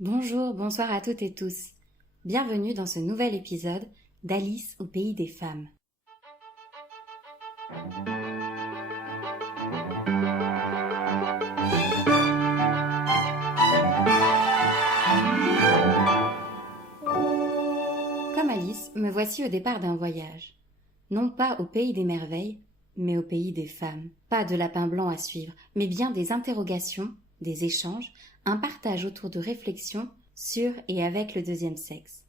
Bonjour, bonsoir à toutes et tous. Bienvenue dans ce nouvel épisode d'Alice au pays des femmes. Comme Alice, me voici au départ d'un voyage. Non pas au pays des merveilles, mais au pays des femmes. Pas de lapin blanc à suivre, mais bien des interrogations, des échanges, un partage autour de réflexions sur et avec le deuxième sexe.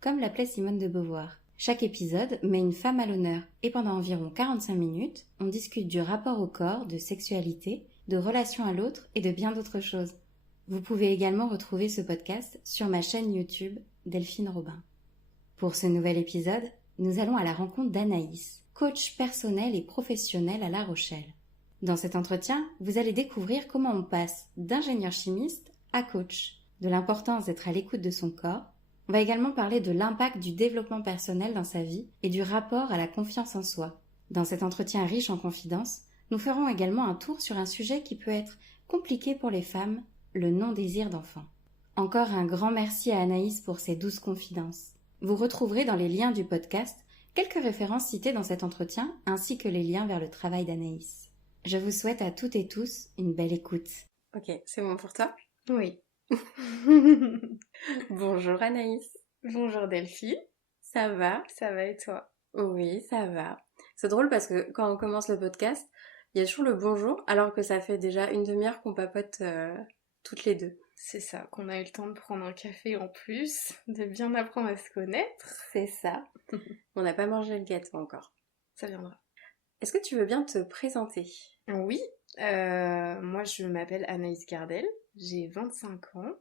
Comme l'appelait Simone de Beauvoir. Chaque épisode met une femme à l'honneur et pendant environ 45 minutes, on discute du rapport au corps, de sexualité, de relation à l'autre et de bien d'autres choses. Vous pouvez également retrouver ce podcast sur ma chaîne YouTube Delphine Robin. Pour ce nouvel épisode, nous allons à la rencontre d'Anaïs, coach personnel et professionnel à La Rochelle. Dans cet entretien, vous allez découvrir comment on passe d'ingénieur chimiste à coach, de l'importance d'être à l'écoute de son corps. On va également parler de l'impact du développement personnel dans sa vie et du rapport à la confiance en soi. Dans cet entretien riche en confidences, nous ferons également un tour sur un sujet qui peut être compliqué pour les femmes, le non-désir d'enfant. Encore un grand merci à Anaïs pour ses douces confidences. Vous retrouverez dans les liens du podcast quelques références citées dans cet entretien ainsi que les liens vers le travail d'Anaïs. Je vous souhaite à toutes et tous une belle écoute. Ok, c'est bon pour toi? Oui. Bonjour Anaïs. Bonjour Delphine. Ça va? Ça va et toi? Oui, ça va. C'est drôle parce que quand on commence le podcast, il y a toujours le bonjour alors que ça fait déjà une demi-heure qu'on papote toutes les deux. C'est ça, qu'on a eu le temps de prendre un café en plus, de bien apprendre à se connaître. C'est ça. On n'a pas mangé le gâteau encore. Ça viendra. Est-ce que tu veux bien te présenter? Oui, moi je m'appelle Anaïs Gardel, j'ai 25 ans.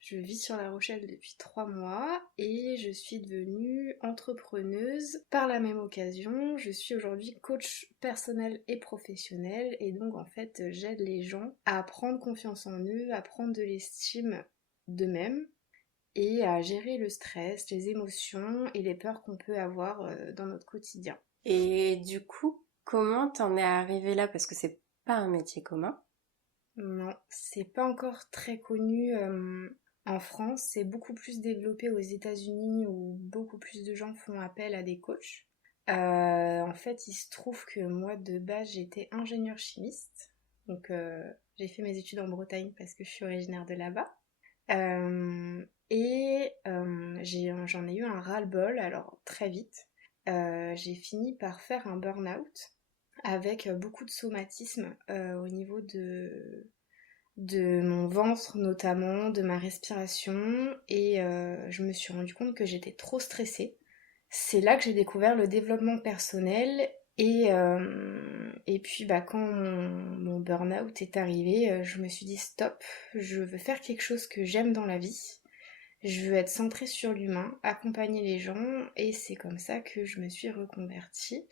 Je vis sur La Rochelle depuis 3 mois et je suis devenue entrepreneuse. Par la même occasion, je suis aujourd'hui coach personnel et professionnel et donc en fait j'aide les gens à prendre confiance en eux, à prendre de l'estime d'eux-mêmes et à gérer le stress, les émotions et les peurs qu'on peut avoir dans notre quotidien. Et du coup, comment t'en es arrivée là? Parce que c'est pas un métier commun. Non, c'est pas encore très connu. En France, c'est beaucoup plus développé aux États-Unis où beaucoup plus de gens font appel à des coachs. En fait, il se trouve que moi, de base, j'étais ingénieure chimiste. Donc, j'ai fait mes études en Bretagne parce que je suis originaire de là-bas. J'en ai eu un ras-le-bol, alors très vite. J'ai fini par faire un burn-out avec beaucoup de somatisme au niveau de mon ventre notamment, de ma respiration et je me suis rendu compte que j'étais trop stressée. C'est là que j'ai découvert le développement personnel et puis quand mon burn-out est arrivé, je me suis dit stop, je veux faire quelque chose que j'aime dans la vie. Je veux être centrée sur l'humain, accompagner les gens et c'est comme ça que je me suis reconvertie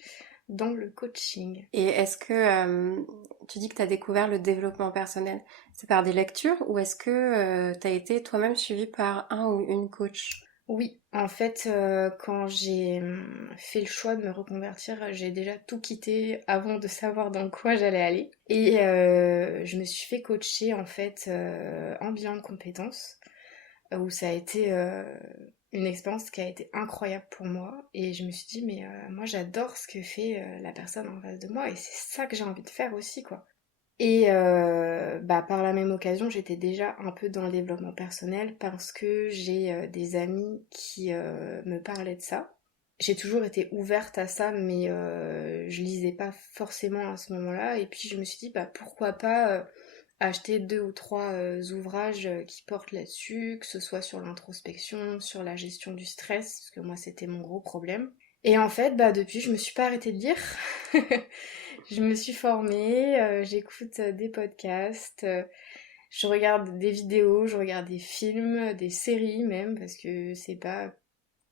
dans le coaching. Et est-ce que tu dis que tu as découvert le développement personnel? C'est par des lectures ou est-ce que tu as été toi-même suivie par un ou une coach? Oui, en fait, quand j'ai fait le choix de me reconvertir, j'ai déjà tout quitté avant de savoir dans quoi j'allais aller. Et je me suis fait coacher en fait en bilan de compétences, où ça a été une expérience qui a été incroyable pour moi. Et je me suis dit, mais moi j'adore ce que fait la personne en face de moi et c'est ça que j'ai envie de faire aussi, quoi. Et par la même occasion, j'étais déjà un peu dans le développement personnel parce que j'ai des amis qui me parlaient de ça. J'ai toujours été ouverte à ça, mais je lisais pas forcément à ce moment-là. Et puis je me suis dit, pourquoi pas acheter 2 ou 3 ouvrages qui portent là-dessus, que ce soit sur l'introspection, sur la gestion du stress, parce que moi c'était mon gros problème. Et en fait, depuis, je me suis pas arrêtée de lire. Je me suis formée, j'écoute des podcasts, je regarde des vidéos, je regarde des films, des séries même, parce que c'est pas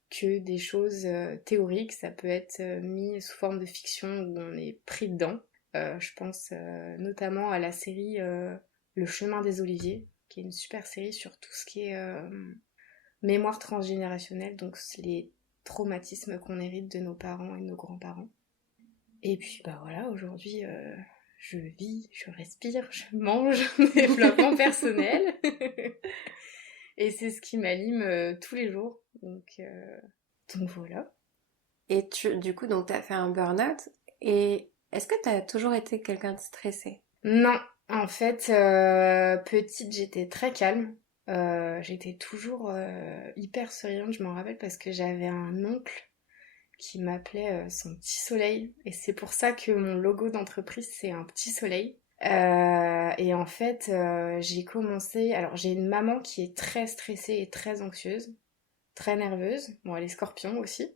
que des choses théoriques, ça peut être mis sous forme de fiction où on est pris dedans. Je pense notamment à la série Le Chemin des Oliviers, qui est une super série sur tout ce qui est mémoire transgénérationnelle, donc les traumatismes qu'on hérite de nos parents et de nos grands-parents. Et puis voilà, aujourd'hui je vis, je respire, je mange, développement personnel. Et c'est ce qui m'anime tous les jours. Donc voilà. Et du coup, donc, t'as fait un burn-out. Et est-ce que t'as toujours été quelqu'un de stressé? Non, en fait, petite, j'étais très calme. J'étais toujours hyper souriante, je m'en rappelle, parce que j'avais un oncle qui m'appelait son petit soleil. Et c'est pour ça que mon logo d'entreprise, c'est un petit soleil. Et en fait, j'ai commencé... Alors, j'ai une maman qui est très stressée et très anxieuse, très nerveuse. Bon, elle est scorpion aussi.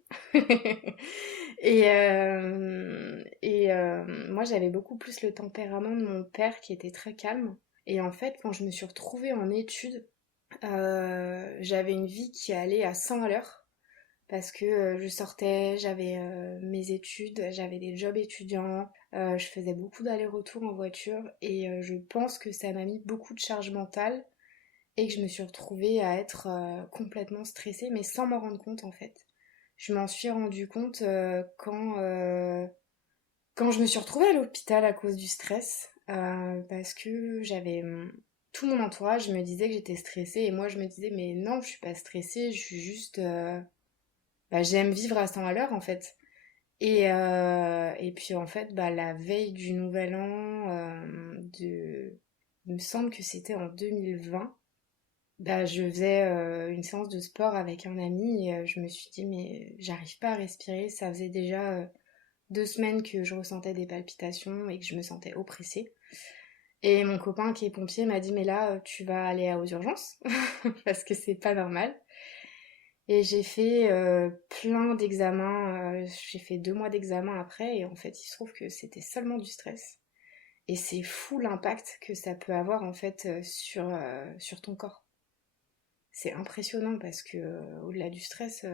Moi, j'avais beaucoup plus le tempérament de mon père qui était très calme. Et en fait, quand je me suis retrouvée en études, j'avais une vie qui allait à 100 à l'heure parce que je sortais, j'avais mes études, j'avais des jobs étudiants, je faisais beaucoup d'allers-retours en voiture et je pense que ça m'a mis beaucoup de charge mentale et que je me suis retrouvée à être complètement stressée mais sans m'en rendre compte en fait. Je m'en suis rendu compte quand je me suis retrouvée à l'hôpital à cause du stress parce que j'avais tout mon entourage me disait que j'étais stressée et moi je me disais mais non je suis pas stressée, je suis juste bah, j'aime vivre à 100 à l'heure en fait. Et puis en fait, bah, la veille du Nouvel An, il me semble que c'était en 2020, bah, je faisais une séance de sport avec un ami et je me suis dit mais j'arrive pas à respirer. Ça faisait déjà 2 semaines que je ressentais des palpitations et que je me sentais oppressée. Et mon copain qui est pompier m'a dit mais là tu vas aller aux urgences parce que c'est pas normal. Et j'ai fait plein d'examens, j'ai fait 2 mois d'examen après, et en fait, il se trouve que c'était seulement du stress. Et c'est fou l'impact que ça peut avoir en fait sur ton corps. C'est impressionnant parce que au-delà du stress,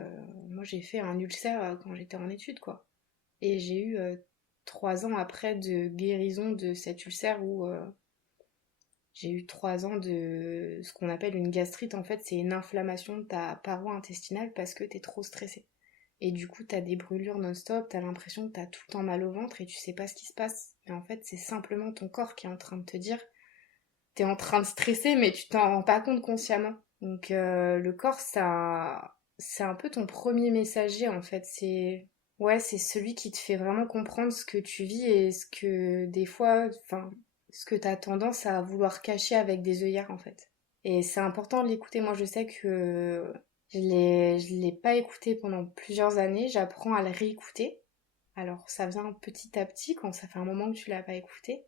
moi j'ai fait un ulcère quand j'étais en études, quoi. Et j'ai eu 3 ans après de guérison de cet ulcère où j'ai eu 3 ans de ce qu'on appelle une gastrite. En fait, c'est une inflammation de ta paroi intestinale parce que t'es trop stressé. Et du coup, t'as des brûlures non-stop, t'as l'impression que t'as tout le temps mal au ventre et tu sais pas ce qui se passe. Mais en fait, c'est simplement ton corps qui est en train de te dire, t'es en train de stresser, mais tu t'en rends pas compte consciemment. Donc le corps, ça, c'est un peu ton premier messager en fait. Ouais, c'est celui qui te fait vraiment comprendre ce que tu vis et ce que des fois, enfin, ce que t'as tendance à vouloir cacher avec des œillères en fait. Et c'est important de l'écouter. Moi, je sais que je l'ai pas écouté pendant plusieurs années. J'apprends à le réécouter. Alors, ça vient petit à petit quand ça fait un moment que tu l'as pas écouté.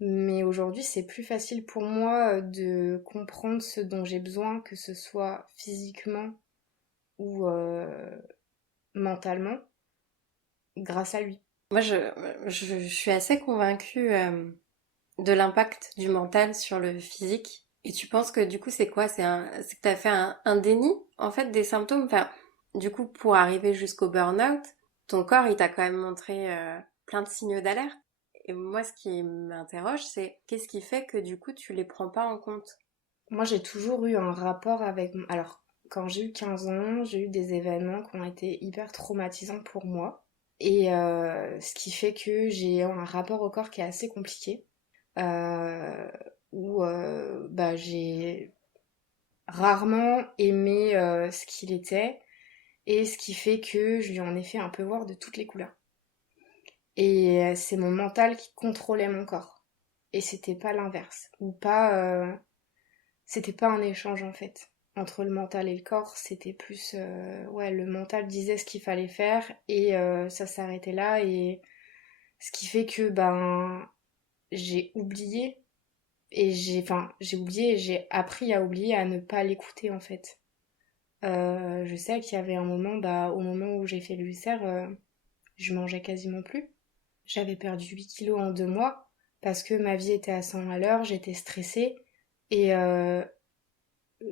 Mais aujourd'hui, c'est plus facile pour moi de comprendre ce dont j'ai besoin, que ce soit physiquement ou mentalement, grâce à lui. Moi, je suis assez convaincue de l'impact du mental sur le physique. Et tu penses que du coup, c'est quoi? C'est que t'as fait un déni, en fait, des symptômes. Enfin, du coup, pour arriver jusqu'au burn-out, ton corps, il t'a quand même montré plein de signaux d'alerte. Et moi, ce qui m'interroge, c'est qu'est-ce qui fait que du coup, tu les prends pas en compte? Moi, j'ai toujours eu un rapport avec... Alors, quand j'ai eu 15 ans, j'ai eu des événements qui ont été hyper traumatisants pour moi. Et ce qui fait que j'ai un rapport au corps qui est assez compliqué. euh, Où bah, j'ai rarement aimé ce qu'il était. Et ce qui fait que je lui en ai fait un peu voir de toutes les couleurs. Et c'est mon mental qui contrôlait mon corps. Et c'était pas l'inverse. Ou pas... c'était pas un échange en fait. Entre le mental et le corps, c'était plus... ouais, le mental disait ce qu'il fallait faire et ça s'arrêtait là. Et ce qui fait que ben j'ai oublié j'ai oublié et j'ai appris à oublier, à ne pas l'écouter en fait. Je sais qu'il y avait un moment, bah, au moment où j'ai fait l'ulcère, je mangeais quasiment plus. J'avais perdu 8 kilos en 2 mois parce que ma vie était à 100 à l'heure, j'étais stressée et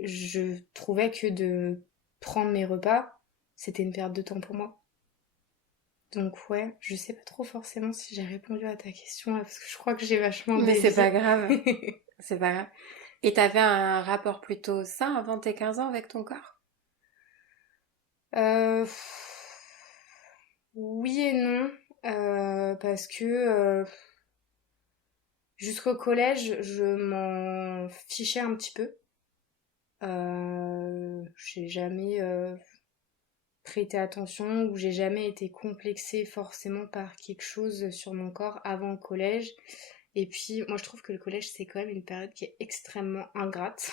je trouvais que de prendre mes repas, c'était une perte de temps pour moi. Donc ouais, je sais pas trop forcément si j'ai répondu à ta question parce que je crois que j'ai vachement Mais c'est pas dévié. grave, c'est pas grave. Et t'avais un rapport plutôt sain avant tes 15 ans avec ton corps? Euh, oui et non, parce que jusqu'au collège, je m'en fichais un petit peu. J'ai jamais prêté attention ou j'ai jamais été complexée forcément par quelque chose sur mon corps avant le collège. Et puis, moi, je trouve que le collège, c'est quand même une période qui est extrêmement ingrate.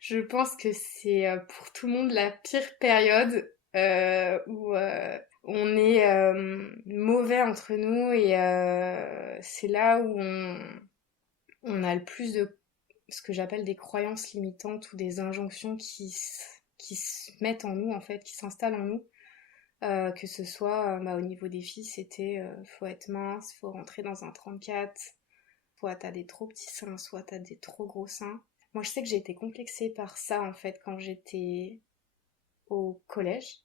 Je pense que c'est pour tout le monde la pire période où on est mauvais entre nous et c'est là où on a le plus de ce que j'appelle des croyances limitantes ou des injonctions qui se mettent en nous, en fait, qui s'installent en nous. Que ce soit au niveau des filles, c'était faut être mince, faut rentrer dans un 34, soit t'as des trop petits seins, soit t'as des trop gros seins. Moi, je sais que j'ai été complexée par ça, en fait, quand j'étais au collège.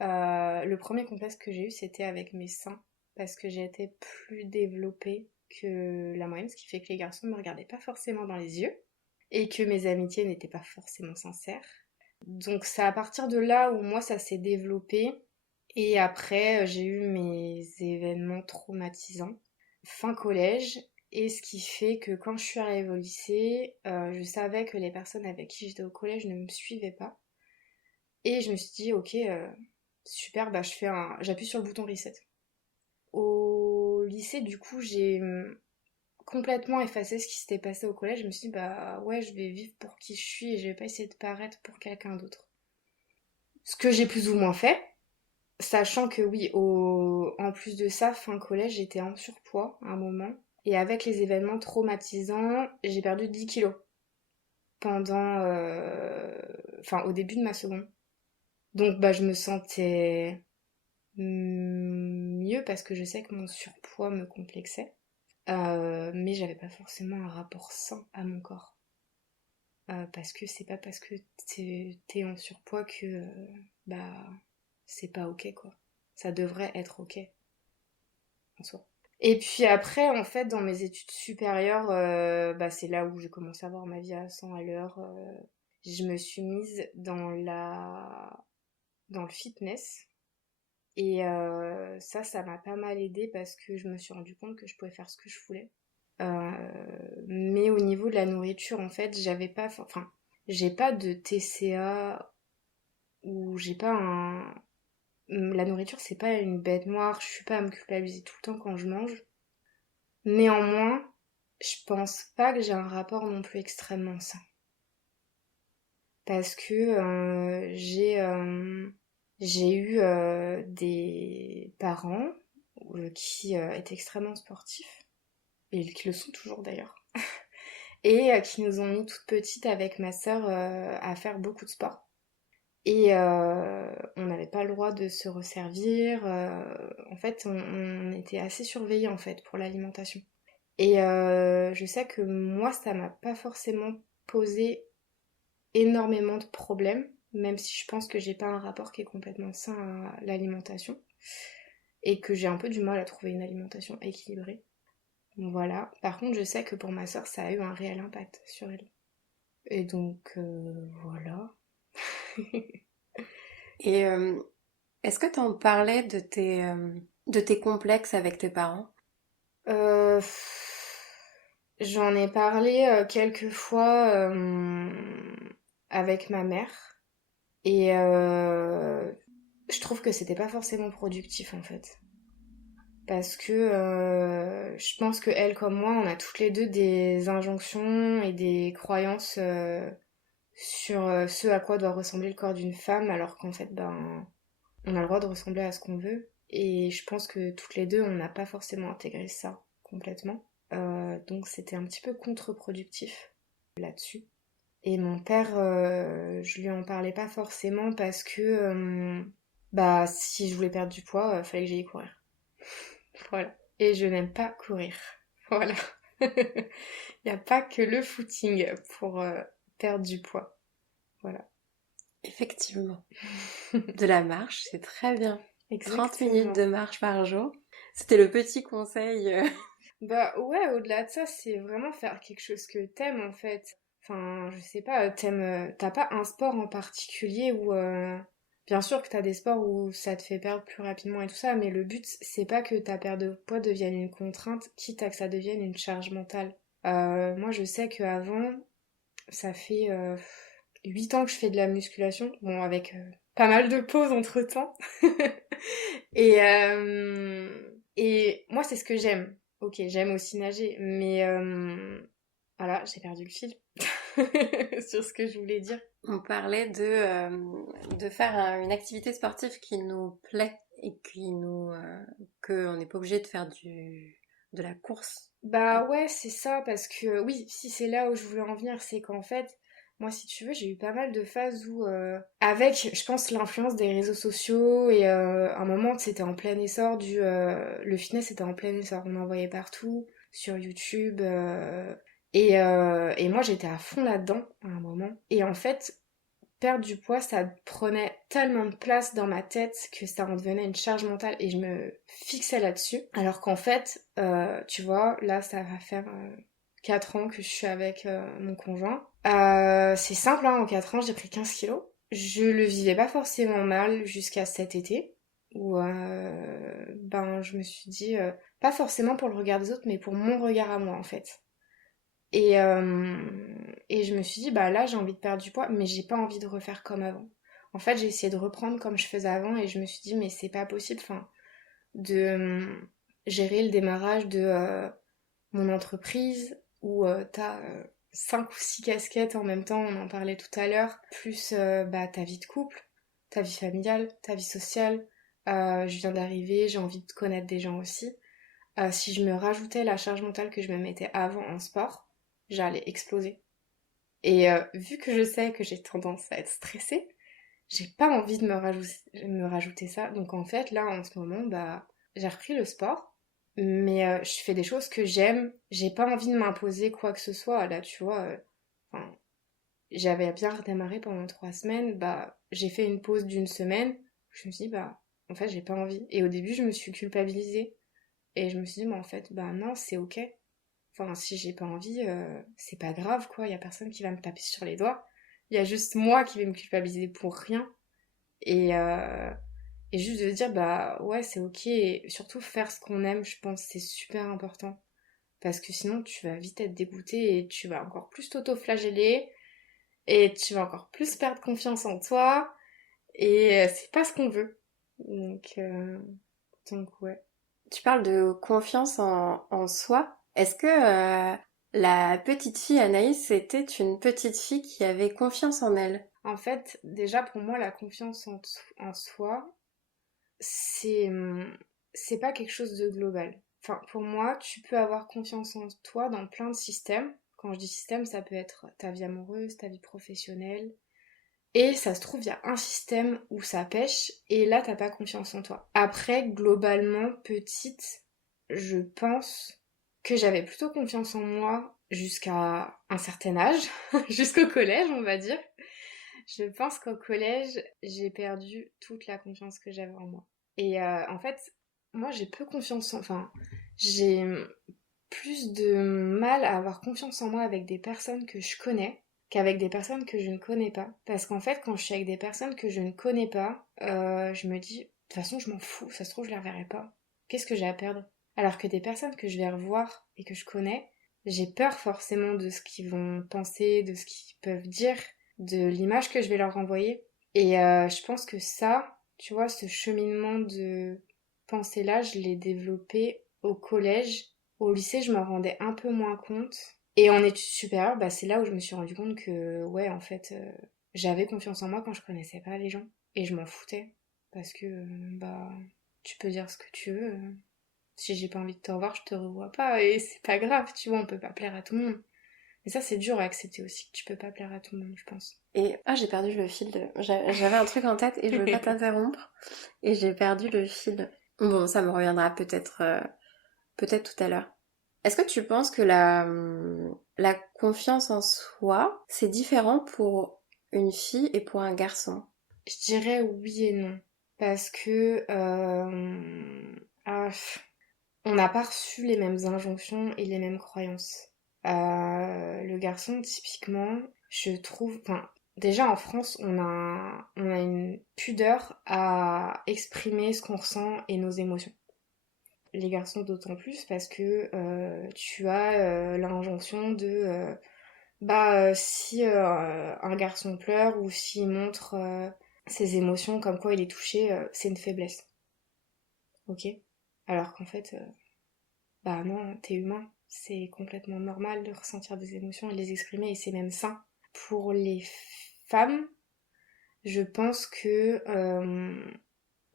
Le premier complexe que j'ai eu, c'était avec mes seins, parce que j'étais plus développée que la moyenne, ce qui fait que les garçons ne me regardaient pas forcément dans les yeux, et que mes amitiés n'étaient pas forcément sincères. Donc c'est à partir de là où moi ça s'est développé, et après j'ai eu mes événements traumatisants, fin collège, et ce qui fait que quand je suis arrivée au lycée, je savais que les personnes avec qui j'étais au collège ne me suivaient pas. Et je me suis dit, ok, super, bah j'appuie sur le bouton reset. Au lycée, du coup, j'ai complètement effacé ce qui s'était passé au collège. Je me suis dit, bah ouais, je vais vivre pour qui je suis et je vais pas essayer de paraître pour quelqu'un d'autre. Ce que j'ai plus ou moins fait, sachant que oui, en plus de ça, fin collège, j'étais en surpoids à un moment. Et avec les événements traumatisants, j'ai perdu 10 kilos pendant... au début de ma seconde. Donc bah je me sentais mieux parce que je sais que mon surpoids me complexait. Mais j'avais pas forcément un rapport sain à mon corps. Parce que c'est pas parce que t'es en surpoids que bah c'est pas ok quoi. Ça devrait être ok en soi. Et puis après, en fait, dans mes études supérieures, c'est là où j'ai commencé à voir ma vie à 100 à l'heure. Je me suis mise dans le fitness. Et ça m'a pas mal aidée parce que je me suis rendu compte que je pouvais faire ce que je voulais. Mais au niveau de la nourriture, en fait, j'ai pas de TCA ou j'ai pas un... La nourriture, c'est pas une bête noire, je suis pas à me culpabiliser tout le temps quand je mange. Néanmoins, je pense pas que j'ai un rapport non plus extrêmement sain. Parce que j'ai eu des parents qui étaient extrêmement sportifs, et qui le sont toujours d'ailleurs, et qui nous ont mis toutes petites avec ma sœur à faire beaucoup de sport. Et on n'avait pas le droit de se resservir. En fait, on était assez surveillés en fait pour l'alimentation. Et je sais que moi, ça m'a pas forcément posé énormément de problèmes, même si je pense que j'ai pas un rapport qui est complètement sain à l'alimentation et que j'ai un peu du mal à trouver une alimentation équilibrée. Donc voilà. Par contre, je sais que pour ma soeur, ça a eu un réel impact sur elle. Et donc voilà. Et est-ce que t'en parlais de tes complexes avec tes parents? Euh, J'en ai parlé quelques fois avec ma mère et je trouve que c'était pas forcément productif en fait. Parce que je pense que elle comme moi, on a toutes les deux des injonctions et des croyances sur ce à quoi doit ressembler le corps d'une femme, alors qu'en fait, ben, on a le droit de ressembler à ce qu'on veut. Et je pense que toutes les deux, on n'a pas forcément intégré ça complètement. Donc c'était un petit peu contre-productif là-dessus. Et mon père, je lui en parlais pas forcément parce que si je voulais perdre du poids, fallait que j'aille courir. Voilà. Et je n'aime pas courir. Voilà. Il n'y a pas que le footing pour perdre du poids. Voilà. Effectivement. De la marche, c'est très bien. 30 minutes Exactement. de marche par jour. C'était le petit conseil. Bah ouais, au-delà de ça, c'est vraiment faire quelque chose que t'aimes en fait. Enfin, je sais pas, t'as pas un sport en particulier où, bien sûr que t'as des sports où ça te fait perdre plus rapidement et tout ça, mais le but, c'est pas que ta perte de poids devienne une contrainte, quitte à que ça devienne une charge mentale. Moi, je sais qu'avant, ça fait 8 ans que je fais de la musculation, bon avec pas mal de pauses entre-temps. et, et moi c'est ce que j'aime. Ok, j'aime aussi nager, mais voilà, j'ai perdu le fil sur ce que je voulais dire. On parlait de faire une activité sportive qui nous plaît et qu'on n'est pas obligé de faire de la course. Bah ouais, c'est ça, parce que oui, si c'est là où je voulais en venir, c'est qu'en fait, moi, si tu veux, j'ai eu pas mal de phases où, avec, je pense, l'influence des réseaux sociaux, et un moment, c'était en plein essor le fitness était en plein essor, on en voyait partout, sur YouTube, et moi, j'étais à fond là-dedans, à un moment. Et en fait, perdre du poids, ça prenait tellement de place dans ma tête que ça en devenait une charge mentale et je me fixais là-dessus. Alors qu'en fait, tu vois, là, ça va faire 4 ans que je suis avec mon conjoint. C'est simple, hein, en 4 ans, j'ai pris 15 kilos. Je le vivais pas forcément mal jusqu'à cet été, où ben, je me suis dit, pas forcément pour le regard des autres, mais pour mon regard à moi, en fait. Et, euh, et je me suis dit, bah là, j'ai envie de perdre du poids, mais j'ai pas envie de refaire comme avant. En fait, j'ai essayé de reprendre comme je faisais avant et je me suis dit, mais c'est pas possible, enfin, de gérer le démarrage de mon entreprise où t'as 5 ou 6 casquettes en même temps, on en parlait tout à l'heure, plus bah, ta vie de couple, ta vie familiale, ta vie sociale. Je viens d'arriver, j'ai envie de connaître des gens aussi. Si je me rajoutais la charge mentale que je me mettais avant en sport, j'allais exploser. Et vu que je sais que j'ai tendance à être stressée, j'ai pas envie de me rajouter ça. Donc en fait, là, en ce moment, bah, j'ai repris le sport, mais je fais des choses que j'aime. J'ai pas envie de m'imposer quoi que ce soit. Là, tu vois, enfin, j'avais bien redémarré pendant 3 semaines. Bah, j'ai fait une pause d'une semaine. Je me suis dit, bah, en fait, j'ai pas envie. Et au début, je me suis culpabilisée. Et je me suis dit, mais en fait, bah non, c'est ok. Enfin, si j'ai pas envie, c'est pas grave, quoi. Il y a personne qui va me taper sur les doigts. Il y a juste moi qui vais me culpabiliser pour rien. Et, euh, et juste de dire, bah ouais, c'est ok. Et surtout, faire ce qu'on aime, je pense, c'est super important. Parce que sinon, tu vas vite être dégoûté et tu vas encore plus t'auto-flageller. Et tu vas encore plus perdre confiance en toi. Et c'est pas ce qu'on veut. Donc ouais. Tu parles de confiance en soi. Est-ce que la petite fille Anaïs était une petite fille qui avait confiance en elle? En fait, déjà pour moi, la confiance en soi, c'est c'est pas quelque chose de global. Enfin, pour moi, tu peux avoir confiance en toi dans plein de systèmes. Quand je dis système, ça peut être ta vie amoureuse, ta vie professionnelle. Et ça se trouve, il y a un système où ça pêche, et là, t'as pas confiance en toi. Après, globalement, petite, je pense que j'avais plutôt confiance en moi jusqu'à un certain âge, jusqu'au collège, on va dire. Je pense qu'au collège, j'ai perdu toute la confiance que j'avais en moi. Et en fait, moi, j'ai peu confiance en... Enfin, j'ai plus de mal à avoir confiance en moi avec des personnes que je connais qu'avec des personnes que je ne connais pas. Parce qu'en fait, quand je suis avec des personnes que je ne connais pas, je me dis, de toute façon, je m'en fous, ça se trouve, je les reverrai pas. Qu'est-ce que j'ai à perdre? Alors que des personnes que je vais revoir et que je connais, j'ai peur forcément de ce qu'ils vont penser, de ce qu'ils peuvent dire, de l'image que je vais leur renvoyer. Et je pense que ça, tu vois, ce cheminement de pensée-là, je l'ai développé au collège. Au lycée, je m'en rendais un peu moins compte. Et en études supérieures, bah, c'est là où je me suis rendu compte que, ouais, en fait, j'avais confiance en moi quand je connaissais pas les gens. Et je m'en foutais. Parce que, bah, tu peux dire ce que tu veux. Si j'ai pas envie de te revoir, je te revois pas. Et c'est pas grave, tu vois, on peut pas plaire à tout le monde. Et ça, c'est dur à accepter aussi, que tu peux pas plaire à tout le monde, je pense. Et j'ai perdu le fil J'avais un truc en tête et je veux pas t'interrompre. Et j'ai perdu le fil. Bon, ça me reviendra peut-être tout à l'heure. Est-ce que tu penses que la confiance en soi, c'est différent pour une fille et pour un garçon? Je dirais oui et non. Parce que, on n'a pas reçu les mêmes injonctions et les mêmes croyances. Le garçon, typiquement, je trouve... Enfin, déjà en France, on a une pudeur à exprimer ce qu'on ressent et nos émotions. Les garçons d'autant plus parce que tu as l'injonction de Bah, si un garçon pleure ou s'il montre ses émotions comme quoi il est touché, c'est une faiblesse, ok? Alors qu'en fait, bah non, t'es humain. C'est complètement normal de ressentir des émotions et de les exprimer et c'est même sain. Pour les femmes, je pense que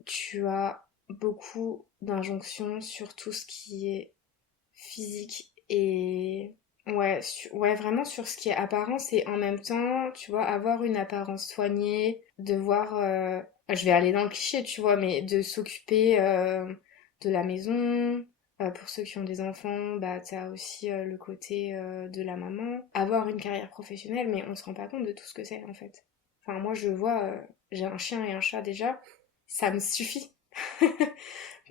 tu as beaucoup d'injonctions sur tout ce qui est physique et ouais, ouais, vraiment sur ce qui est apparence et en même temps, tu vois, avoir une apparence soignée, devoir, je vais aller dans le cliché, tu vois, mais de s'occuper de la maison. Pour ceux qui ont des enfants, bah t'as aussi le côté de la maman. Avoir une carrière professionnelle, mais on se rend pas compte de tout ce que c'est en fait. Enfin, moi je vois, j'ai un chien et un chat déjà, ça me suffit.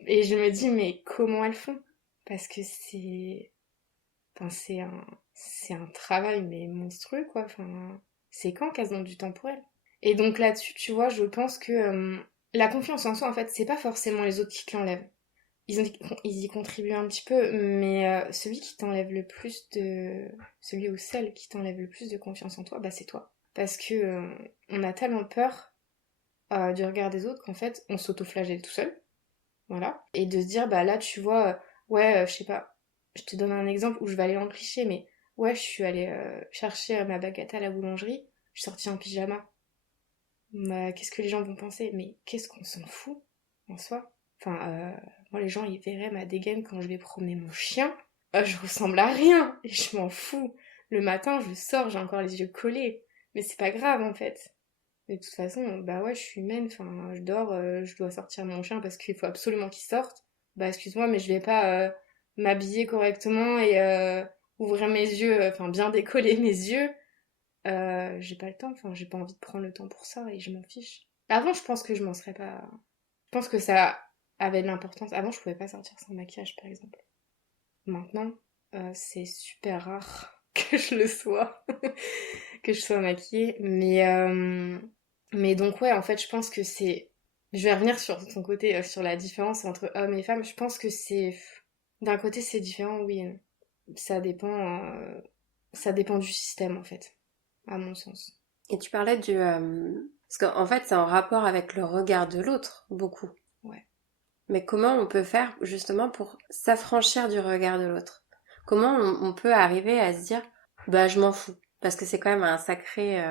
Et je me dis, mais comment elles font? Parce que c'est. Enfin, c'est un travail, mais monstrueux, quoi. Enfin, c'est quand qu'elles ont du temps pour elles? Et donc là-dessus, tu vois, je pense que la confiance en soi, en fait, c'est pas forcément les autres qui te l'enlèvent. Ils y contribuent un petit peu, mais celui ou celle qui t'enlève le plus de confiance en toi, bah c'est toi. Parce que on a tellement peur du regard des autres qu'en fait, on s'auto-flagelle tout seul. Voilà. Et de se dire, bah là, tu vois, ouais, je sais pas, je te donne un exemple où je vais aller en cliché, mais ouais, je suis allée chercher ma baguette à la boulangerie, je suis sortie en pyjama. Bah, qu'est-ce que les gens vont penser? Mais qu'est-ce qu'on s'en fout en soi? Enfin, moi, les gens, ils verraient ma dégaine quand je vais promener mon chien. Je ressemble à rien et je m'en fous. Le matin, je sors, j'ai encore les yeux collés. Mais c'est pas grave en fait. De toute façon, bah ouais, je suis humaine, enfin, je dors, je dois sortir mon chien parce qu'il faut absolument qu'il sorte. Bah excuse-moi, mais je vais pas m'habiller correctement et ouvrir mes yeux, enfin bien décoller mes yeux. J'ai pas le temps, enfin, j'ai pas envie de prendre le temps pour ça et je m'en fiche. Avant, je pense que je m'en serais pas. Je pense que ça avait de l'importance. Avant, je pouvais pas sortir sans maquillage, par exemple. Maintenant, c'est super rare que je le sois, que je sois maquillée. Mais donc ouais, en fait, je pense que c'est. Je vais revenir sur ton côté, sur la différence entre hommes et femmes. Je pense que c'est. D'un côté, c'est différent, oui. Ça dépend. Ça dépend du système, en fait, à mon sens. Et tu parlais du... Parce qu'en fait, c'est en rapport avec le regard de l'autre, beaucoup. Ouais. Mais comment on peut faire justement pour s'affranchir du regard de l'autre? Comment on peut arriver à se dire, bah je m'en fous? Parce que c'est quand même un sacré...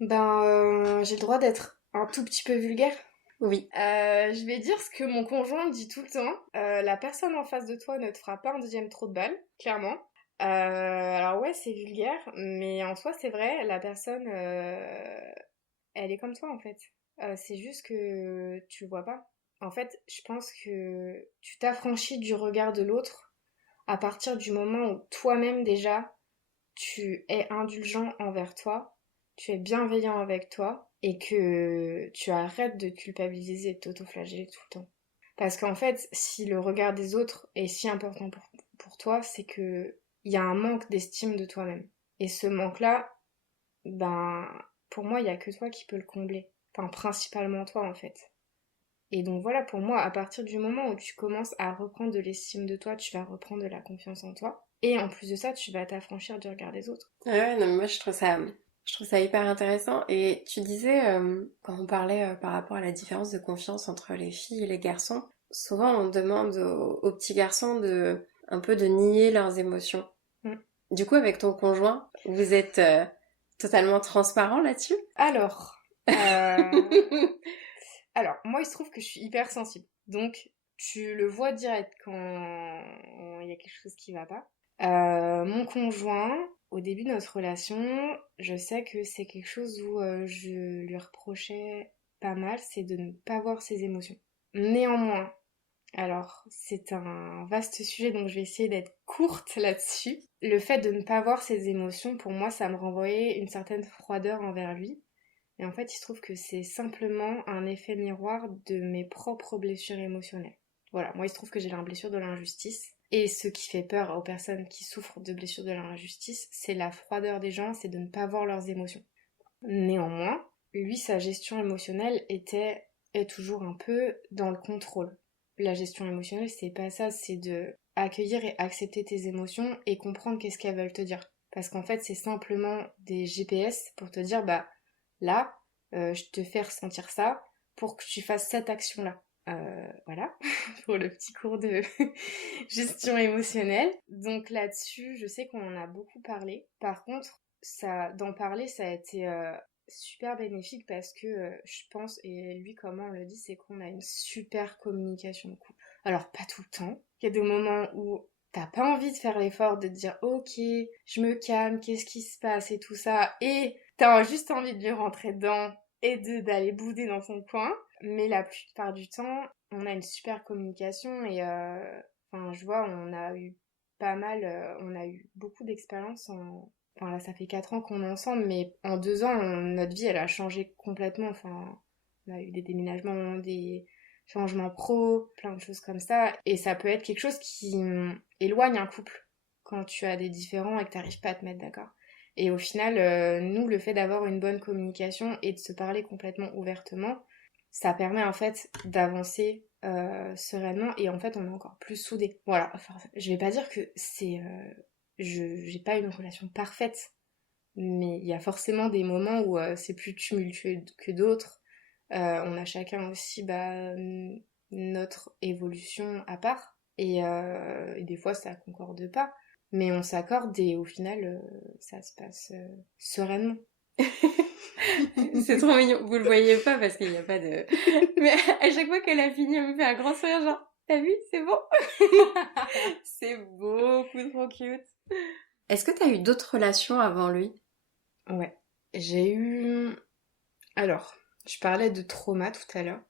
Ben, j'ai le droit d'être un tout petit peu vulgaire. Oui. Je vais dire ce que mon conjoint me dit tout le temps. La personne en face de toi ne te fera pas un deuxième trou de balle, clairement. Alors ouais, c'est vulgaire, mais en soi, c'est vrai, la personne, elle est comme toi, en fait. C'est juste que tu le vois pas. En fait, je pense que tu t'affranchis du regard de l'autre à partir du moment où toi-même, déjà, tu es indulgent envers toi, tu es bienveillant avec toi et que tu arrêtes de culpabiliser et de t'auto-flageller tout le temps. Parce qu'en fait, si le regard des autres est si important pour toi, c'est que il y a un manque d'estime de toi-même. Et ce manque-là, ben, pour moi, il y a que toi qui peux le combler. Enfin, principalement toi, en fait. Et donc voilà, pour moi, à partir du moment où tu commences à reprendre de l'estime de toi, tu vas reprendre de la confiance en toi. Et en plus de ça, tu vas t'affranchir du regard des autres. Ah ouais, non, mais moi je trouve ça hyper intéressant. Et tu disais, quand on parlait par rapport à la différence de confiance entre les filles et les garçons, souvent on demande aux petits garçons de un peu de nier leurs émotions. Mm. Du coup, avec ton conjoint, vous êtes totalement transparent là-dessus? Alors, euh, alors, moi, il se trouve que je suis hyper sensible. Donc, tu le vois direct quand il y a quelque chose qui va pas. Mon conjoint, au début de notre relation, je sais que c'est quelque chose où je lui reprochais pas mal, c'est de ne pas voir ses émotions. Néanmoins, alors c'est un vaste sujet, donc je vais essayer d'être courte là-dessus. Le fait de ne pas voir ses émotions, pour moi, ça me renvoyait une certaine froideur envers lui. Et en fait, il se trouve que c'est simplement un effet miroir de mes propres blessures émotionnelles. Voilà, moi il se trouve que j'ai la blessure de l'injustice. Et ce qui fait peur aux personnes qui souffrent de blessures de l'injustice, c'est la froideur des gens, c'est de ne pas voir leurs émotions. Néanmoins, lui, sa gestion émotionnelle est toujours un peu dans le contrôle. La gestion émotionnelle, c'est pas ça, c'est de accueillir et accepter tes émotions et comprendre qu'est-ce qu'elles veulent te dire. Parce qu'en fait, c'est simplement des GPS pour te dire, bah là, je te fais ressentir ça pour que tu fasses cette action-là. Voilà, pour le petit cours de gestion émotionnelle. Donc là-dessus, je sais qu'on en a beaucoup parlé. Par contre, d'en parler, ça a été super bénéfique parce que je pense, et lui comment on le dit, c'est qu'on a une super communication de couple. Alors pas tout le temps. Il y a des moments où t'as pas envie de faire l'effort de te dire ok, je me calme, qu'est-ce qui se passe et tout ça, et t'as juste envie de lui rentrer dedans et d'aller bouder dans son coin. Mais la plupart du temps, on a une super communication et enfin, je vois, on a eu on a eu beaucoup d'expérience Enfin là, ça fait 4 ans qu'on est ensemble, mais en 2 ans, notre vie, elle a changé complètement. Enfin, on a eu des déménagements, des changements pro, plein de choses comme ça. Et ça peut être quelque chose qui éloigne un couple quand tu as des différends et que t'arrives pas à te mettre d'accord. Et au final, nous, le fait d'avoir une bonne communication et de se parler complètement ouvertement, ça permet en fait d'avancer sereinement et en fait on est encore plus soudés. Voilà, enfin, je vais pas dire que j'ai pas une relation parfaite, mais il y a forcément des moments où c'est plus tumultueux que d'autres. On a chacun aussi notre évolution à part et des fois ça concorde pas, mais on s'accorde et au final ça se passe sereinement. C'est trop mignon. Vous le voyez pas parce qu'il n'y a pas de... Mais à chaque fois qu'elle a fini, elle me fait un grand sourire genre, t'as vu, c'est bon. C'est beaucoup trop cute. Est-ce que t'as eu d'autres relations avant lui? Ouais, j'ai eu... Alors, je parlais de trauma tout à l'heure.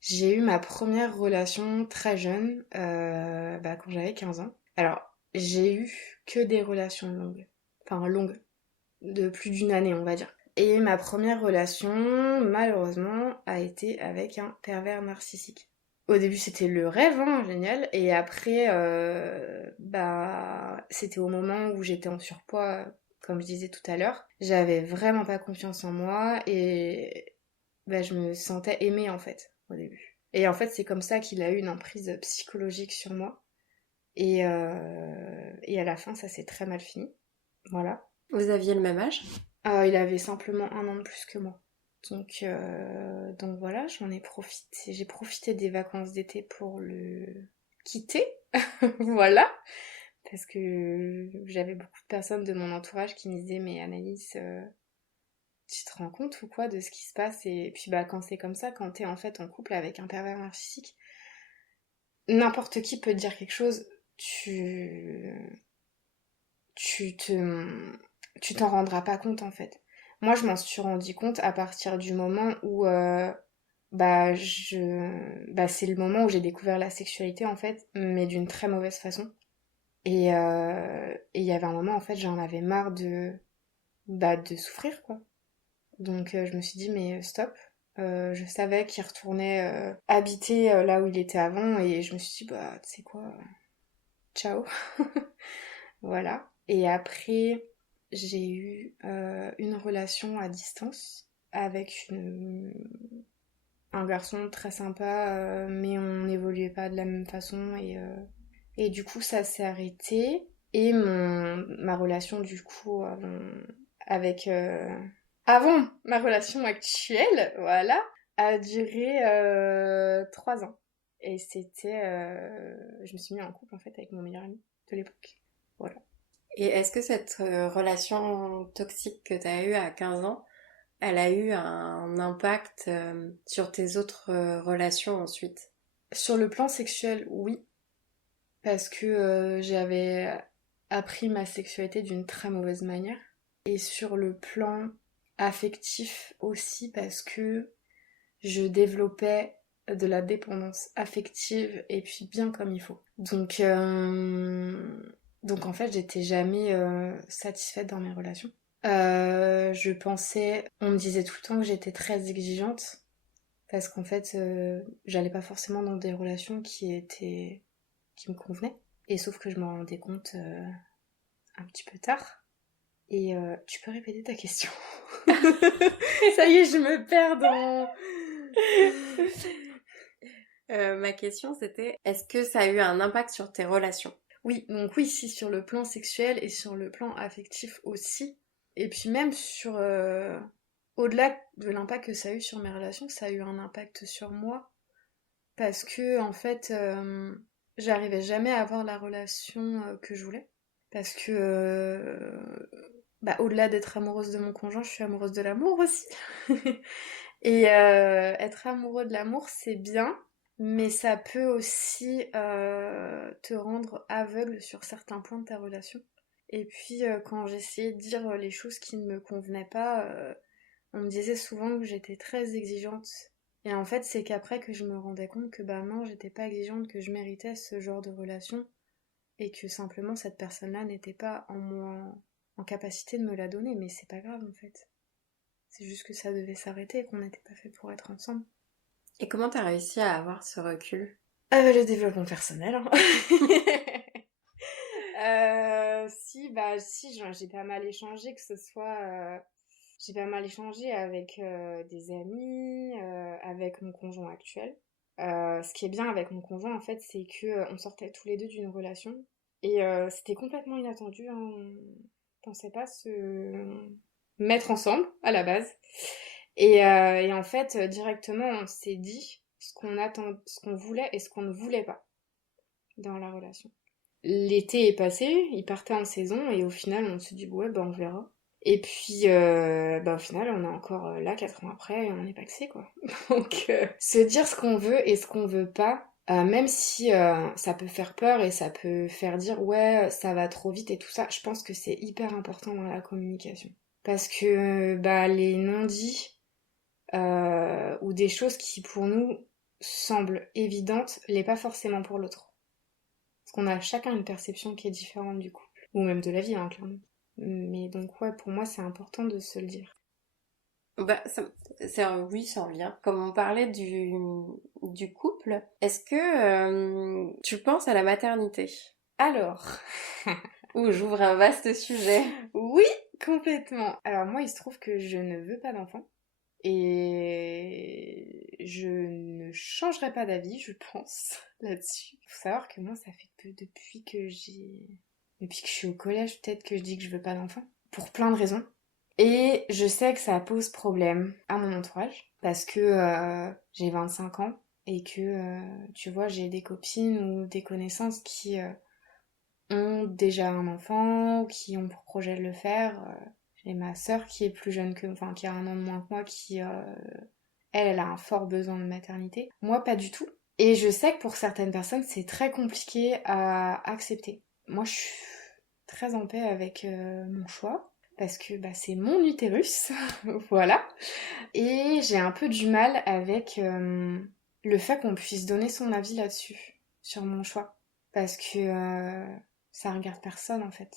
J'ai eu ma première relation très jeune, quand j'avais 15 ans. Alors, j'ai eu que des relations longues. Enfin, longues. De plus d'une année, on va dire. Et ma première relation, malheureusement, a été avec un pervers narcissique. Au début, c'était le rêve, hein, génial. Et après, c'était au moment où j'étais en surpoids, comme je disais tout à l'heure. J'avais vraiment pas confiance en moi et je me sentais aimée, en fait, au début. Et en fait, c'est comme ça qu'il a eu une emprise psychologique sur moi. Et à la fin, ça s'est très mal fini. Voilà. Vous aviez le même âge? Il avait simplement 1 an de plus que moi. Donc voilà, j'en ai profité. J'ai profité des vacances d'été pour le quitter. Voilà. Parce que j'avais beaucoup de personnes de mon entourage qui me disaient mais Anaïs, tu te rends compte ou quoi de ce qui se passe? Et puis quand c'est comme ça, quand t'es en fait en couple avec un pervers narcissique, n'importe qui peut te dire quelque chose, tu te tu t'en rendras pas compte en fait. Moi, je m'en suis rendu compte à partir du moment où c'est le moment où j'ai découvert la sexualité en fait, mais d'une très mauvaise façon. Et il y avait un moment en fait, j'en avais marre de souffrir quoi. Donc je me suis dit mais stop. Je savais qu'il retournait habiter là où il était avant et je me suis dit bah tu sais quoi, ciao. Voilà. Et après, j'ai eu une relation à distance avec un garçon très sympa, mais on n'évoluait pas de la même façon et du coup ça s'est arrêté. Et ma relation du coup avec avant ma relation actuelle, voilà, a duré 3 ans. Et je me suis mis en couple en fait avec mon meilleur ami de l'époque. Voilà. Et est-ce que cette relation toxique que t'as eue à 15 ans, elle a eu un impact sur tes autres relations ensuite? Sur le plan sexuel, oui, parce que j'avais appris ma sexualité d'une très mauvaise manière. Et sur le plan affectif aussi, parce que je développais de la dépendance affective et puis bien comme il faut. Donc en fait, j'étais jamais satisfaite dans mes relations. Je pensais, on me disait tout le temps que j'étais très exigeante parce qu'en fait, j'allais pas forcément dans des relations qui me convenaient. Et sauf que je m'en rendais compte un petit peu tard. Et tu peux répéter ta question? Ça y est, je me perds dans... Ma question c'était, est-ce que ça a eu un impact sur tes relations? Oui, donc oui, si, sur le plan sexuel et sur le plan affectif aussi. Et puis même sur... au-delà de l'impact que ça a eu sur mes relations, ça a eu un impact sur moi. Parce que, en fait, j'arrivais jamais à avoir la relation que je voulais. Parce que, bah, au-delà d'être amoureuse de mon conjoint, je suis amoureuse de l'amour aussi. Et être amoureux de l'amour, c'est bien, mais ça peut aussi te rendre aveugle sur certains points de ta relation. Et puis, quand j'essayais de dire les choses qui ne me convenaient pas, on me disait souvent que j'étais très exigeante. Et en fait, c'est qu'après que je me rendais compte que bah non, j'étais pas exigeante, que je méritais ce genre de relation, et que simplement cette personne-là n'était pas en capacité de me la donner, mais c'est pas grave en fait. C'est juste que ça devait s'arrêter et qu'on n'était pas fait pour être ensemble. Et comment t'as réussi à avoir ce recul? Le développement personnel, hein. Si, j'ai pas mal échangé, que ce soit... j'ai pas mal échangé avec des amis, avec mon conjoint actuel. Ce qui est bien avec mon conjoint, en fait, c'est que on sortait tous les deux d'une relation. Et c'était complètement inattendu, hein. On pensait pas se mettre ensemble, à la base. Et en fait, directement, on s'est dit ce qu'on voulait et ce qu'on ne voulait pas dans la relation. L'été est passé, il partait en saison, et au final, on se dit, ouais, bah, on verra. Et puis, bah, au final, on est encore là, 4 ans après, et on est paxé, quoi. Donc, se dire ce qu'on veut et ce qu'on veut pas, même si ça peut faire peur et ça peut faire dire, ouais, ça va trop vite et tout ça, je pense que c'est hyper important dans la communication. Parce que, bah, les non-dits, ou des choses qui, pour nous, semblent évidentes, l'est pas forcément pour l'autre. Parce qu'on a chacun une perception qui est différente du couple. Ou même de la vie, hein, clairement. Mais donc, ouais, pour moi, c'est important de se le dire. Bah, oui, c'est en lien. Comme on parlait du couple, est-ce que tu penses à la maternité? Alors, Ouh, j'ouvre un vaste sujet. oui, complètement. Alors, moi, il se trouve que je ne veux pas d'enfant. Et je ne changerai pas d'avis, je pense, là-dessus. Faut savoir que moi, ça fait que depuis que je suis au collège, peut-être que je dis que je veux pas d'enfant. Pour plein de raisons. Et je sais que ça pose problème à mon entourage. Parce que j'ai 25 ans. Et que, tu vois, j'ai des copines ou des connaissances qui ont déjà un enfant, ou qui ont pour projet de le faire. J'ai ma sœur qui est plus jeune que, enfin, qui a 1 an de moins que moi, qui, elle a un fort besoin de maternité. Moi, pas du tout. Et je sais que pour certaines personnes, c'est très compliqué à accepter. Moi, je suis très en paix avec mon choix, parce que bah, c'est mon utérus, voilà. Et j'ai un peu du mal avec le fait qu'on puisse donner son avis là-dessus, sur mon choix. Parce que ça regarde personne, en fait.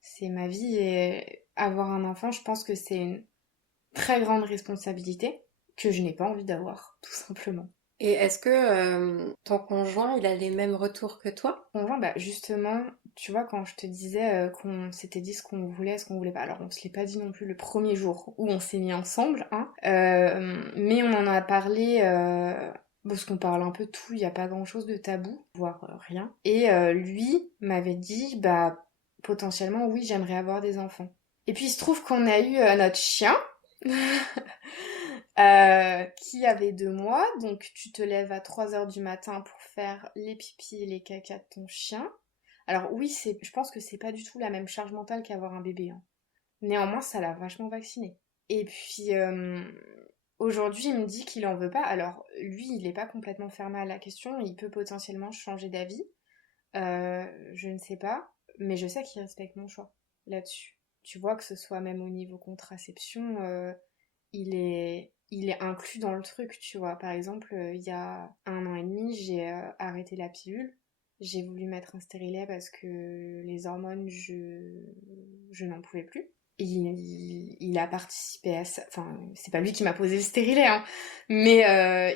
C'est ma vie, et avoir un enfant, je pense que c'est une très grande responsabilité que je n'ai pas envie d'avoir, tout simplement. Et est-ce que ton conjoint, il a les mêmes retours que toi? Conjoint, bah justement, tu vois, quand je te disais qu'on s'était dit ce qu'on voulait pas, alors on se l'est pas dit non plus le premier jour où on s'est mis ensemble, hein, mais on en a parlé, parce qu'on parle un peu de tout, il n'y a pas grand-chose de tabou, voire rien. Et lui m'avait dit, bah potentiellement, oui, j'aimerais avoir des enfants. Et puis il se trouve qu'on a eu notre chien, qui avait 2 mois, donc tu te lèves à 3 heures du matin pour faire les pipis et les cacas de ton chien. Alors oui, je pense que c'est pas du tout la même charge mentale qu'avoir un bébé, hein. Néanmoins, ça l'a vachement vacciné. Et puis aujourd'hui, il me dit qu'il en veut pas. Alors lui, il est pas complètement fermé à la question, il peut potentiellement changer d'avis. Je ne sais pas, mais je sais qu'il respecte mon choix là-dessus. Tu vois, que ce soit même au niveau contraception, il est inclus dans le truc, tu vois. Par exemple, il y a 1 an et demi, j'ai arrêté la pilule. J'ai voulu mettre un stérilet parce que les hormones, je n'en pouvais plus. Il a participé à ça. Enfin, c'est pas lui qui m'a posé le stérilet, hein. Mais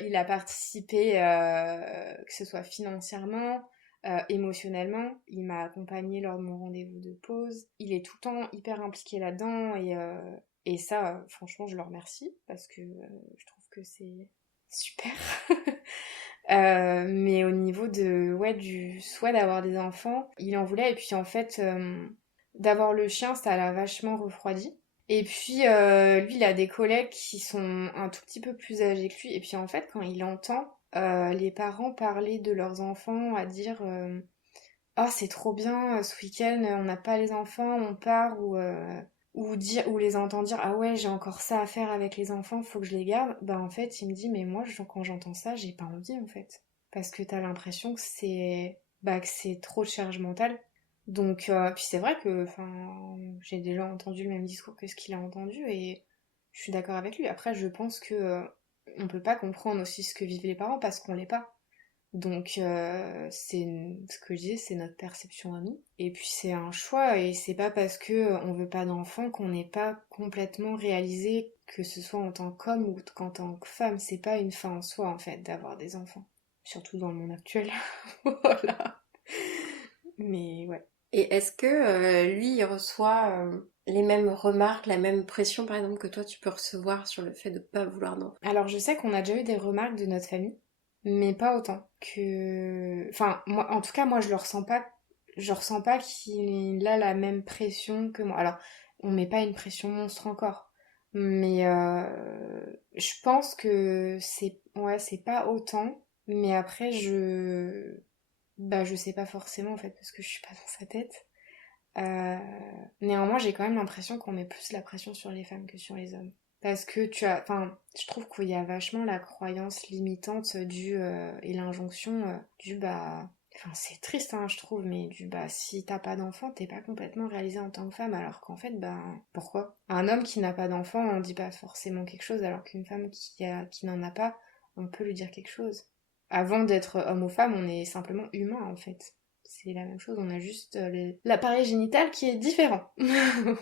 il a participé, que ce soit financièrement, émotionnellement. Il m'a accompagnée lors de mon rendez-vous de pause. Il est tout le temps hyper impliqué là-dedans, et ça, franchement, je le remercie parce que je trouve que super. Mais au niveau de, ouais, du souhait d'avoir des enfants, il en voulait. Et puis en fait, d'avoir le chien, ça l'a vachement refroidi. Et puis lui, il a des collègues qui sont un tout petit peu plus âgés que lui. Et puis en fait, quand il entend les parents parler de leurs enfants, à dire ah, c'est trop bien, ce week-end, on n'a pas les enfants, on part, ou les entend dire ah ouais, j'ai encore ça à faire avec les enfants, faut que je les garde. Bah en fait, il me dit, mais moi, quand j'entends ça, j'ai pas envie en fait. Parce que t'as l'impression que c'est trop de charge mentale. Donc, puis c'est vrai que j'ai déjà entendu le même discours que ce qu'il a entendu et je suis d'accord avec lui. Après, je pense que on peut pas comprendre aussi ce que vivent les parents parce qu'on l'est pas. Donc, ce que je disais, c'est notre perception à nous. Et puis, c'est un choix, et c'est pas parce que on veut pas d'enfants qu'on n'est pas complètement réalisé, que ce soit en tant qu'homme ou qu'en tant que femme. C'est pas une fin en soi, en fait, d'avoir des enfants. Surtout dans le monde actuel. Voilà. Mais ouais. Et est-ce que lui, il reçoit les mêmes remarques, la même pression, par exemple, que toi, tu peux recevoir sur le fait de pas vouloir d'enfant? Alors, je sais qu'on a déjà eu des remarques de notre famille, mais pas autant que... Enfin, moi, en tout cas, moi, je le ressens pas. Je ressens pas qu'il a la même pression que moi. Alors, on met pas une pression monstre encore, mais je pense que c'est... Ouais, c'est pas autant, mais après, je sais pas forcément, en fait, parce que je suis pas dans sa tête. Euh, Néanmoins, j'ai quand même l'impression qu'on met plus la pression sur les femmes que sur les hommes. Parce que je trouve qu'il y a vachement la croyance limitante et l'injonction c'est triste, hein, je trouve, mais si t'as pas d'enfant, t'es pas complètement réalisée en tant que femme, alors qu'en fait, pourquoi? Un homme qui n'a pas d'enfant, on dit pas forcément quelque chose, alors qu'une femme qui n'en a pas, on peut lui dire quelque chose. Avant d'être homme ou femme, on est simplement humain, en fait. C'est la même chose, on a juste l'appareil génital qui est différent.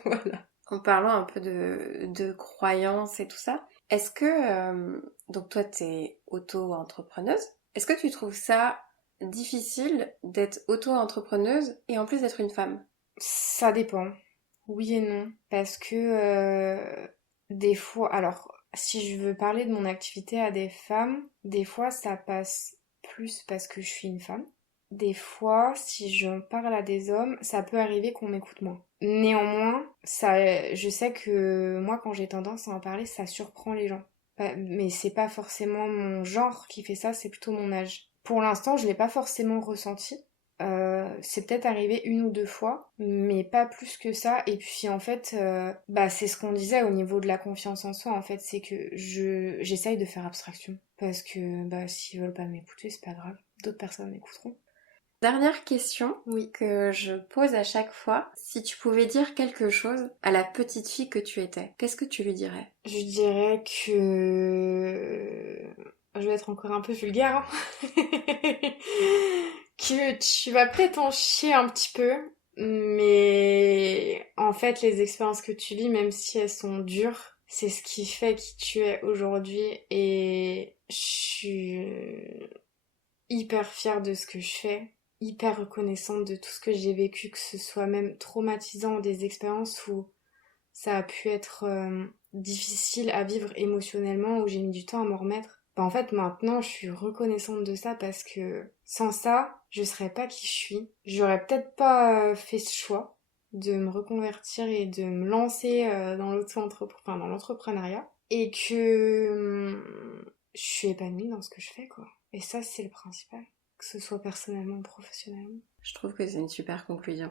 Voilà. En parlant un peu de croyances et tout ça, est-ce que, donc toi, t'es auto-entrepreneuse, est-ce que tu trouves ça difficile d'être auto-entrepreneuse et en plus d'être une femme? Ça dépend. Oui et non. Parce que des fois, alors si je veux parler de mon activité à des femmes, des fois ça passe plus parce que je suis une femme. Des fois, si je parle à des hommes, ça peut arriver qu'on m'écoute moins. Néanmoins, je sais que moi, quand j'ai tendance à en parler, ça surprend les gens. Mais c'est pas forcément mon genre qui fait ça, c'est plutôt mon âge. Pour l'instant, je l'ai pas forcément ressenti. C'est peut-être arrivé une ou deux fois, mais pas plus que ça. Et puis en fait, c'est ce qu'on disait au niveau de la confiance en soi. En fait, c'est que j'essaye de faire abstraction parce que s'ils veulent pas m'écouter, c'est pas grave. D'autres personnes m'écouteront. Dernière question Oui. que je pose à chaque fois. Si tu pouvais dire quelque chose à la petite fille que tu étais, qu'est-ce que tu lui dirais? Je dirais que je vais être encore un peu vulgaire, hein. Que tu vas peut-être en chier un petit peu, mais en fait, les expériences que tu vis, même si elles sont dures, c'est ce qui fait qui tu es aujourd'hui, et je suis hyper fière de ce que je fais, hyper reconnaissante de tout ce que j'ai vécu, que ce soit même traumatisant, des expériences où ça a pu être difficile à vivre émotionnellement, où j'ai mis du temps à m'en remettre. En fait, maintenant, je suis reconnaissante de ça parce que sans ça, je serais pas qui je suis. J'aurais peut-être pas fait ce choix de me reconvertir et de me lancer dans l'entrepreneuriat. Et que je suis épanouie dans ce que je fais, quoi. Et ça, c'est le principal. Que ce soit personnellement ou professionnellement. Je trouve que c'est une super conclusion.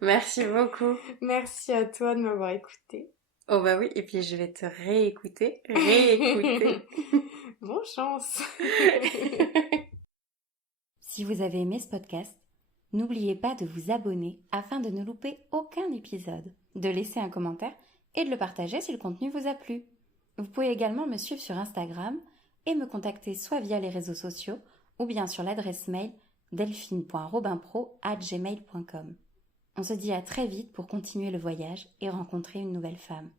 Merci beaucoup. Merci à toi de m'avoir écoutée. Oh bah oui, et puis je vais te réécouter. Bonne chance. Si vous avez aimé ce podcast, n'oubliez pas de vous abonner afin de ne louper aucun épisode, de laisser un commentaire et de le partager si le contenu vous a plu. Vous pouvez également me suivre sur Instagram et me contacter soit via les réseaux sociaux ou bien sur l'adresse mail delphine.robinpro@gmail.com. On se dit à très vite pour continuer le voyage et rencontrer une nouvelle femme.